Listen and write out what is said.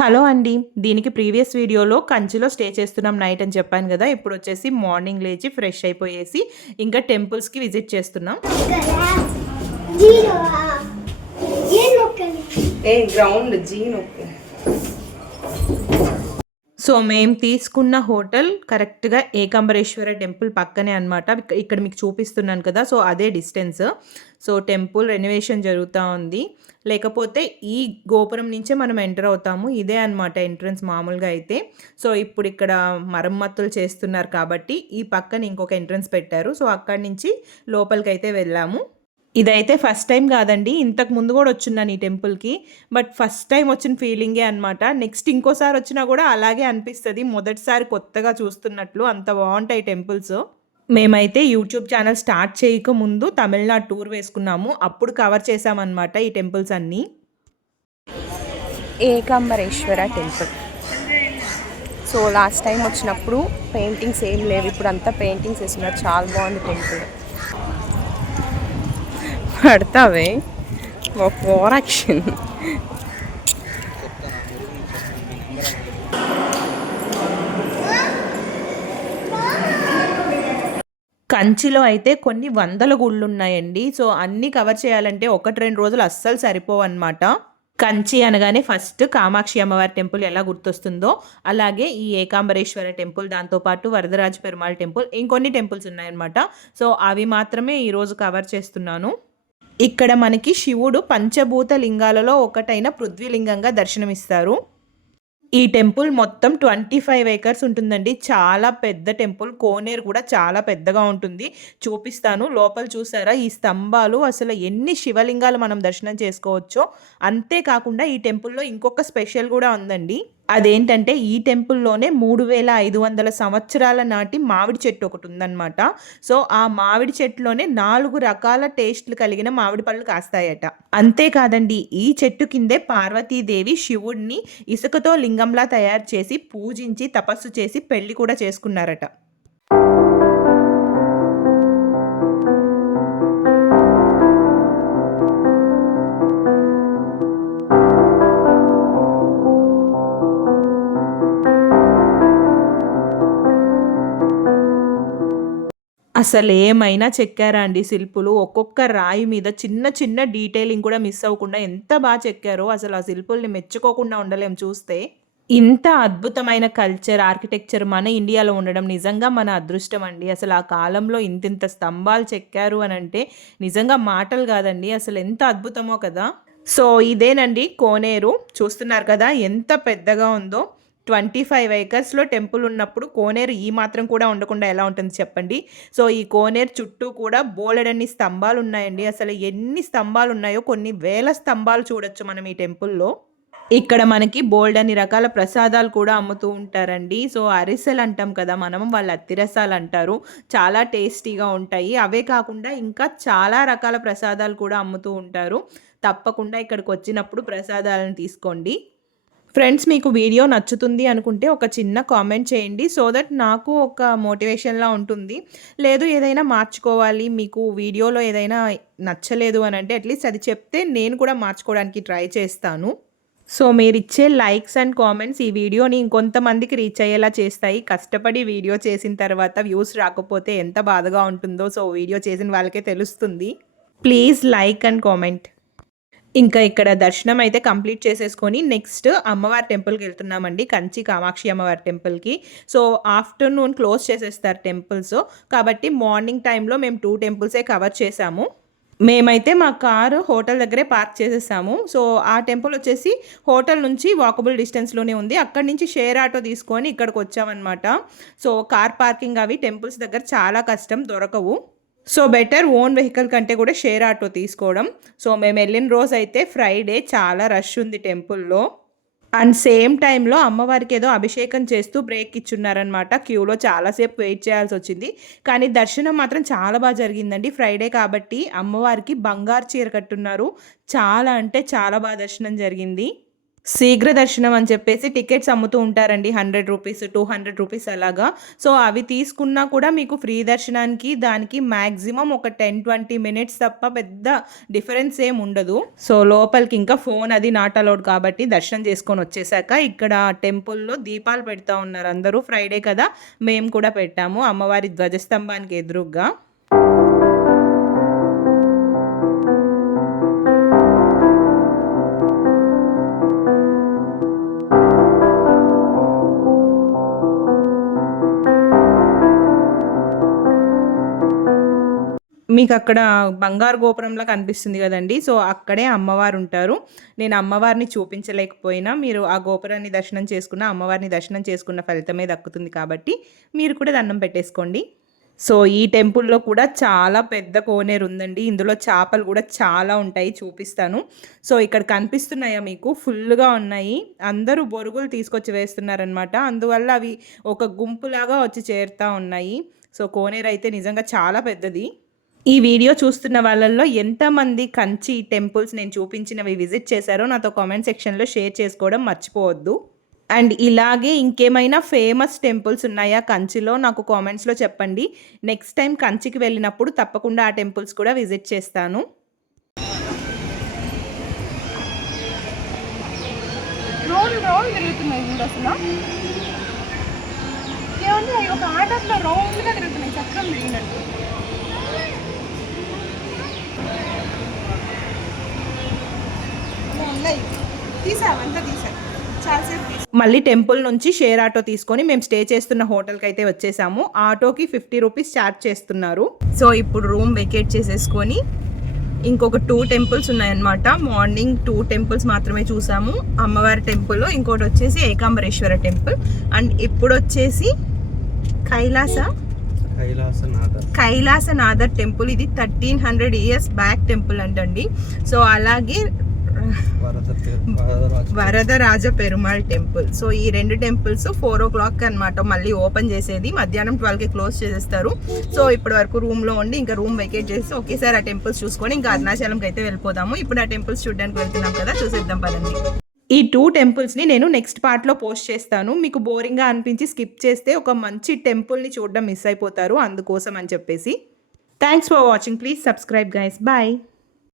Hello అండి. దీనికి previous వీడియోలో కంచిలో స్టే చేస్తున్నాం నైట్ అని చెప్పాను గదా! ఇప్పుడొచ్చేసి మార్నింగ్ లేచి ఫ్రెష్ అయిపోయేసి ఇంకా టెంపుల్స్‌కి విజిట్ చేస్తున్నాం. గ్రౌండ్ జీ నొక్కు. సో, మేము తీసుకున్న హోటల్ కరెక్ట్‌గా ఏకాంబరేశ్వర టెంపుల్ పక్కనే అనమాట. ఇక్కడ మీకు చూపిస్తున్నాను కదా! సో, అదే డిస్టెన్స్. సో, టెంపుల్ రెనోవేషన్ జరుగుతా ఉంది. లేకపోతే ఈ గోపురం నుంచే మనం ఎంటర్ అవుతాము. ఇదే అనమాట ఎంట్రన్స్ మామూలుగా అయితే. సో, ఇప్పుడు ఇక్కడ మరమ్మతులు చేస్తున్నారు కాబట్టి ఈ పక్కన ఇంకొక ఎంట్రన్స్ పెట్టారు. సో, అక్కడి నుంచి లోపలికైతే వెళ్ళాము. ఇదైతే ఫస్ట్ టైం కాదండి. ఇంతకు ముందు గూడా వచ్చున్నాను ఈ టెంపుల్‌కి. బట్ ఫస్ట్ టైమ్ వచ్చిన ఫీలింగే అనమాట. నెక్స్ట్ ఇంకోసారి వచ్చినా గూడా అలాగే అనిపిస్తది. మొదటిసారి కొత్తగా చూస్తున్నట్లు అంత బావుంటాయి టెంపుల్స్. మేమైతే యూట్యూబ్ ఛానల్ స్టార్ట్ చేయక ముందు తమిళనాడు టూర్ వేసుకున్నాము. అప్పుడు కవర్ చేశామనమాట ఈ టెంపుల్స్ అన్నీ. Ekambareswara temple. So last time వచ్చినప్పుడు పెయింటింగ్స్ ఏం లేవు. ఇప్పుడు అంతా పెయింటింగ్స్ వేస్తున్నారు. చాలా బాగుంది టెంపుల్. పడతావే ఒక ఓవర్ యాక్షన్. కంచిలో అయితే కొన్ని వందల గుళ్ళున్నాయండి. సో, అన్నీ కవర్ చేయాలంటే 1, 2 రోజులు అస్సలు సరిపోవన్నమాట. కంచి అనగానే ఫస్ట్ కామాక్షి అమ్మవారి టెంపుల్ ఎలా గుర్తొస్తుందో, అలాగే ఈ ఏకాంబరేశ్వర టెంపుల్, దాంతో పాటు వరదరాజ పెరుమాళ్ టెంపుల్, ఇంకొన్ని టెంపుల్స్ ఉన్నాయన్నమాట. సో, అవి మాత్రమే ఈరోజు కవర్ చేస్తున్నాను. ఇక్కడ మనకి శివుడు పంచభూత లింగాలలో ఒకటైన పృథ్వీలింగంగా దర్శనమిస్తారు. ఈ టెంపుల్ మొత్తం 25 ఏకర్స్ ఉంటుందండి. చాలా పెద్ద టెంపుల్. కోనేరు కూడా చాలా పెద్దగా ఉంటుంది. చూపిస్తాను. లోపల చూసారా ఈ స్తంభాలు, అసలు ఎన్ని శివలింగాలు మనం దర్శనం చేసుకోవచ్చో. అంతేకాకుండా ఈ టెంపుల్‌లో ఇంకొక స్పెషల్ కూడా ఉందండి. అదేంటంటే ఈ టెంపుల్‌లోనే 3500 సంవత్సరాల నాటి మామిడి చెట్టు ఒకటి ఉందన్నమాట. సో, ఆ మామిడి చెట్టులోనే 4 రకాల టేస్ట్‌లు కలిగిన మామిడి పళ్ళు కాస్తాయట. అంతేకాదండి ఈ చెట్టు కిందే పార్వతీదేవి శివుడిని ఇసుకతో లింగంలా తయారు చేసి పూజించి తపస్సు చేసి పెళ్లి కూడా చేసుకున్నారట. అసలేమైనా చెక్కారా అండి శిల్పులు. ఒక్కొక్క రాయి మీద చిన్న చిన్న డీటెయిలింగ్ కూడా మిస్ అవ్వకుండా ఎంత చెక్కారో అసలు ఆ శిల్పుల్ని మెచ్చుకోకుండా ఉండలేం చూస్తే. ఇంత అద్భుతమైన కల్చర్, ఆర్కిటెక్చర్ మన ఇండియాలో ఉండడం నిజంగా మన అదృష్టం అండి. అసలు ఆ కాలంలో ఇంతింత స్తంభాలు చెక్కారు అనంటే నిజంగా మాటలు కాదండి. అసలు ఎంత అద్భుతమో కదా! సో, ఇదేనండి కోనేరు. చూస్తున్నారు కదా ఎంత పెద్దగా ఉందో. 25 ఏకర్స్‌లో టెంపుల్ ఉన్నప్పుడు కోనేరు ఈ మాత్రం కూడా ఉండకుండా ఎలా ఉంటుంది చెప్పండి. సో, ఈ కోనేరు చుట్టూ కూడా బోలెడన్ని స్తంభాలున్నాయండి. అసలు ఎన్ని స్తంభాలున్నాయో కొన్ని వేల స్తంభాలు చూడొచ్చు మనం ఈ టెంపుల్‌లో. ఇక్కడ మనకి బోలెడన్ని రకాల ప్రసాదాలు కూడా అమ్ముతూ ఉంటారండి. సో, అరిసెలు అంటాం కదా మనం, వాళ్ళు అత్తిరసాలు అంటారు. చాలా టేస్టీగా ఉంటాయి. అవే కాకుండా ఇంకా చాలా రకాల ప్రసాదాలు కూడా అమ్ముతూ ఉంటారు. తప్పకుండా ఇక్కడికొచ్చినప్పుడు ప్రసాదాలను తీసుకోండి. ఫ్రెండ్స్, మీకు వీడియో నచ్చుతుంది అనుకుంటే ఒక చిన్న కామెంట్ చేయండి. సో దట్ నాకు ఒక మోటివేషన్‌లా ఉంటుంది. లేదు ఏదైనా మార్చుకోవాలి, మీకు వీడియోలో ఏదైనా నచ్చలేదు అనంటే అట్‌లీస్ట్ అది చెప్తే నేను కూడా మార్చుకోవడానికి ట్రై చేస్తాను. సో, మీరిచ్చే లైక్స్ అండ్ కామెంట్స్ ఈ వీడియోని ఇంకొంతమందికి రీచ్ అయ్యేలా చేస్తాయి. కష్టపడి వీడియో చేసిన తర్వాత వ్యూస్ రాకపోతే ఎంత బాధగా ఉంటుందో సో, వీడియో చేసిన వాళ్ళకే తెలుస్తుంది. Please like and comment. ఇంకా ఇక్కడ దర్శనం అయితే కంప్లీట్ చేసేసుకొని నెక్స్ట్ అమ్మవారి టెంపుల్‌కి వెళ్తున్నామండి. కంచి కామాక్షి అమ్మవారి టెంపుల్‌కి. సో, ఆఫ్టర్‌నూన్ క్లోజ్ చేసేస్తారు టెంపుల్స్. కాబట్టి మార్నింగ్ టైంలో మేము 2 టెంపుల్సే కవర్ చేశాము. మేమైతే మా కారు హోటల్ దగ్గరే పార్క్ చేసేసాము. సో, ఆ టెంపుల్ వచ్చేసి హోటల్ నుంచి వాకబుల్ డిస్టెన్స్‌లోనే ఉంది. అక్కడి నుంచి షేర్ ఆటో తీసుకొని ఇక్కడికొచ్చామనమాట. సో, కార్ పార్కింగ్ అవి టెంపుల్స్ దగ్గర చాలా కష్టం, దొరకవు. సో, బెటర్ ఓన్ వెహికల్ కంటే కూడా షేర్ ఆటో తీసుకోవడం. సో, మేము వెళ్ళిన రోజైతే ఫ్రైడే, చాలా రష్ ఉంది టెంపుల్‌లో. అండ్ సేమ్ టైంలో అమ్మవారికి ఏదో అభిషేకం చేస్తూ బ్రేక్ ఇచ్చున్నారనమాట. క్యూలో చాలాసేపు వెయిట్ చేయాల్సొచ్చింది. కానీ దర్శనం మాత్రం చాలా జరిగిందండి. ఫ్రైడే కాబట్టి అమ్మవారికి బంగారు చీర కట్టున్నారు. చాలా అంటే చాలా దర్శనం జరిగింది. శీఘ్ర దర్శనం అని చెప్పేసి టికెట్స్ అమ్ముతూ ఉంటారండి. 100 రూపీస్, 200 రూపీస్ అలాగా. సో, అవి తీసుకున్నా కూడా మీకు ఫ్రీ దర్శనానికి దానికి మాక్సిమం ఒక 10-20 మినిట్స్ తప్ప పెద్ద డిఫరెన్స్ ఏముండదు. సో, లోపలికి ఇంకా ఫోన్ అది నాట్ అలౌడ్ కాబట్టి దర్శనం చేసుకొని వచ్చేసాక ఇక్కడ టెంపుల్‌లో దీపాలు పెడతా ఉన్నారు అందరూ. ఫ్రైడే కదా! మేము కూడా పెట్టాము అమ్మవారి ధ్వజస్తంభానికి ఎదురుగ్గా. మీకక్కడ బంగారు గోపురంలా కనిపిస్తుంది గదండీ! సో, అక్కడే అమ్మవారుంటారు. నేను అమ్మవారిని చూపించలేకపోయినా మీరు ఆ గోపురాన్ని దర్శనం చేసుకున్న, అమ్మవారిని దర్శనం చేసుకున్న ఫలితమే దక్కుతుంది కాబట్టి మీరు కూడా దండం పెట్టేసుకోండి. సో, ఈ టెంపుల్‌లో కూడా చాలా పెద్ద కోనేరుందండి. ఇందులో చేపలు గూడా చాలా ఉంటాయి చూపిస్తాను. సో, ఇక్కడ కనిపిస్తున్నాయా మీకు? ఫుల్లుగా ఉన్నాయి. అందరూ బొరుగులు తీసుకొచ్చి వేస్తున్నారనమాట. అందువల్ల అవి ఒక గుంపులాగా వచ్చి చేరుతా ఉన్నాయి. సో, కోనేరైతే నిజంగా చాలా పెద్దది. ఈ వీడియో చూస్తున్న వాళ్ళల్లో ఎంతమంది కంచి టెంపుల్స్ నేను చూపించినవి విజిట్ చేశారో నాతో కామెంట్ సెక్షన్‌లో షేర్ చేసుకోవడం మర్చిపోవద్దు. అండ్ ఇలాగే ఇంకేమైనా ఫేమస్ టెంపుల్స్ ఉన్నాయా కంచిలో నాకు కామెంట్స్‌లో చెప్పండి. నెక్స్ట్ టైం కంచికి వెళ్ళినప్పుడు తప్పకుండా ఆ టెంపుల్స్ కూడా విజిట్ చేస్తాను. రౌండ్ తిరుగుతున్నాయి చూడు అసలు. ఏమంటే అవి ఒక ఆర్డర్లో రౌండ్గా తిరుగుతున్నాయి చక్రం తిరిగినట్టు. మళ్ళీ టెంపుల్ నుంచి షేర్ ఆటో తీసుకొని మేము స్టే చేస్తున్న హోటల్కి అయితే వచ్చేసాము. ఆటోకి 50 రూపీస్ ఛార్జ్ చేస్తున్నారు. సో ఇప్పుడు రూమ్ వెకేట్ చేసేసుకొని ఇంకొక 2 టెంపుల్స్ ఉన్నాయన్నమాట. మార్నింగ్ 2 టెంపుల్స్ మాత్రమే చూసాము. అమ్మవారి టెంపుల్, ఇంకోటి వచ్చేసి ఏకాంబరేశ్వర టెంపుల్. అండ్ ఇప్పుడు వచ్చేసి కైలాసనాథర్ టెంపుల్. ఇది 1300 ఇయర్స్ బ్యాక్ టెంపుల్ అంటండి. సో అలాగే వరదరాజ పెరుమాళ్ టెంపుల్. సో ఈ 2 టెంపుల్స్ 4 o'clock అనమాట మళ్ళీ ఓపెన్ చేసేది. మధ్యాహ్నం 12కి క్లోజ్ చేసేస్తారు. సో ఇప్పటి వరకు రూమ్లో ఉండి ఇంకా రూమ్ వెకేట్ చేసి ఒకేసారి ఆ టెంపుల్స్ చూసుకొని ఇంకా అరుణాచలంకి అయితే వెళ్ళిపోదాము. ఇప్పుడు ఆ టెంపుల్స్ చూడడానికి వెళ్తున్నాం కదా, చూసేద్దాం పదండి. ఈ 2 టెంపుల్స్ని నేను నెక్స్ట్ పార్ట్లో పోస్ట్ చేస్తాను. మీకు బోరింగ్గా అనిపించి స్కిప్ చేస్తే ఒక మంచి టెంపుల్ని చూడడం మిస్ అయిపోతారు, అందుకోసం అని చెప్పేసి. Thanks for watching. Please subscribe guys. Bye.